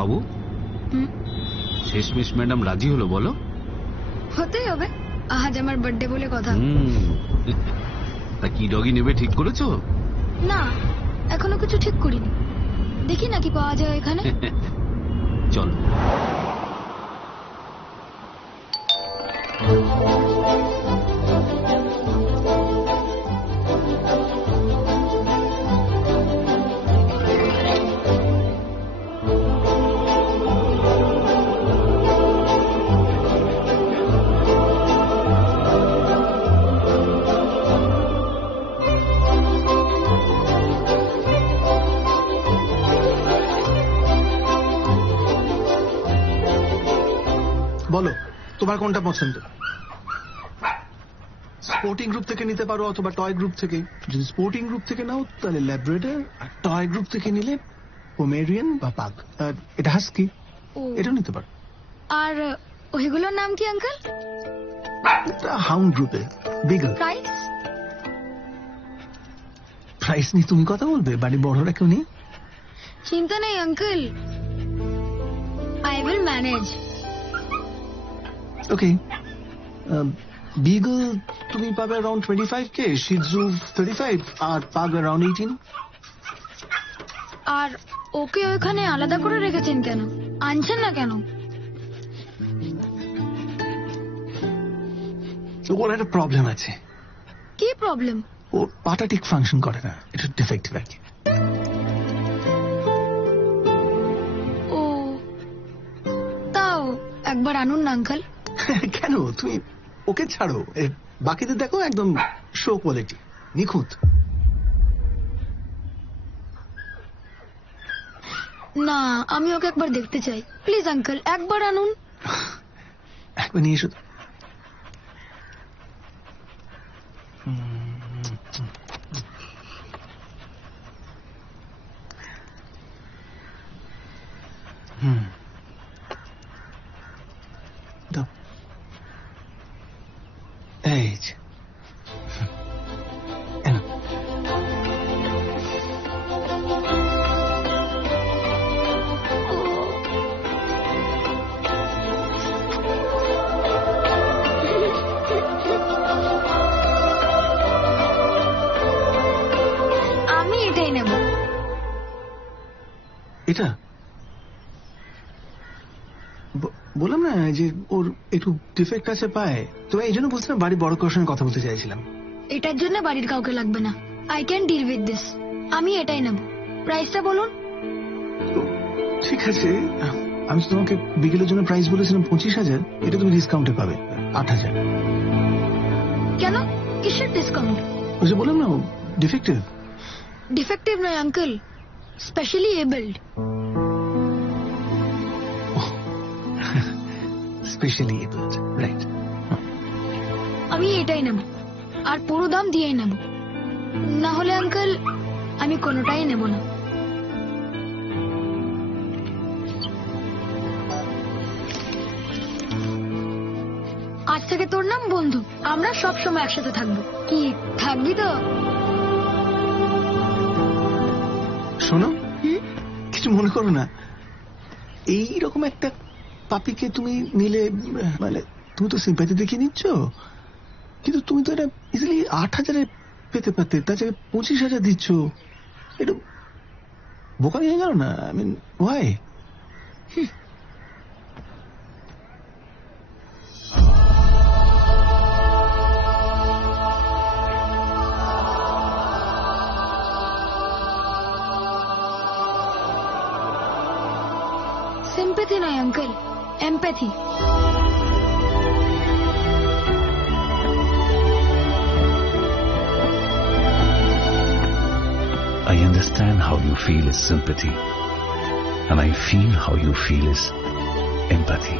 বাবু, শেষমেশ ম্যাডাম রাজি হলো বলো? হতেই হবে, আজ আমার বার্থডে বলে কথা। তা কি ডগি নেবে ঠিক করেছো? না, এখনো কিছু ঠিক করিনি, দেখি না কি পাওয়া যায় এখানে। চলো। বলো তোমার কোনটা পছন্দ? স্পোর্টিং গ্রুপ থেকে নিতে পারো অথবা টয় গ্রুপ থেকে। যদি স্পোর্টিং গ্রুপ থেকে নাও তাহলে ল্যাব্রাডর, আর টয় গ্রুপ থেকে নিলে পোমেরিয়ান বা পাগ। আর এটা হাস্কি, এটাও নিতে পারো। আর ওইগুলোর নাম কি আঙ্কেল? হাউন্ড গ্রুপে বিগল। প্রাইস? প্রাইস নিয়ে তুমি কথা বলবে, বাড়ি বড়রা কেউ নেই। চিন্তা নেই uncle, I will manage. Okay, Beagle তুমি পাবে অ্যারাউন্ড 25K, শিজু 35 আর পাগ অ্যারাউন্ড 18। আর ওকে ওইখানে আলাদা করে রেখেছেন কেন? আনছেন না কেন? ওর একটা প্রবলেম আছে। কি প্রবলেম? ওর পাটা ঠিক ফাংশন করে না, এটা ডিফেক্টিভ আর কি। ও, তাও একবার আনুন না আঙ্কেল। কেন? তুমি ওকে ছাড়ো, বাকিদের দেখো একদম শো কোয়ালিটি, নিখুঁত। না, আমি ওকে একবার দেখতে চাই, প্লিজ আঙ্কেল একবার আনুন। একবার নিয়ে এসো। দাও, এই যে। আমি এটাই নেব। এটা বললাম না যে ওর একটু ডিফেক্ট আছে পায়ে, তো এই জন্য বলছিলাম বাড়ি বড় কারোর সঙ্গে কথা বলতে চাইছিলাম। এটার জন্য বাড়ির কাউকে লাগবে না, I can deal with this. আমি এটাই নেব। প্রাইসটা বলুন। ঠিক আছে, আমি তোমাকে বিকেলের জন্য প্রাইস বলেছিলাম 25,000, এটা তুমি ডিসকাউন্টে পাবে 8,000। কেন? কিসের ডিসকাউন্ট? ওই যে বললাম না ডিফেক্টিভ। ডিফেক্টিভ নয় uncle, specially abled. Specially abled, right. আমি এটাই নেব, আর পুরো দাম দিয়েই নেব। না হলে আঙ্কেল আমি কোনোটাই নেব না। আজ থেকে তোর নাম বন্ধু, আমরা সব সময় একসাথে থাকবো। কি থাকবি তো? শোনো, কিছু মনে করো না, এইরকম একটা পাপিকে তুমি নিলে, মানে তুমি তো সিম্প্যাথি দেখিয়ে নিচ্ছ, কিন্তু তুমি তো এটা ইজিলি 8,000-এ পেতে পারতে, তার জায়গায় 25,000 দিচ্ছ। এটা বোকামি হয়ে গেল না? I mean why? সিম্প্যাথি নয় uncle, empathy. I understand how you feel is sympathy, and I feel how you feel is empathy.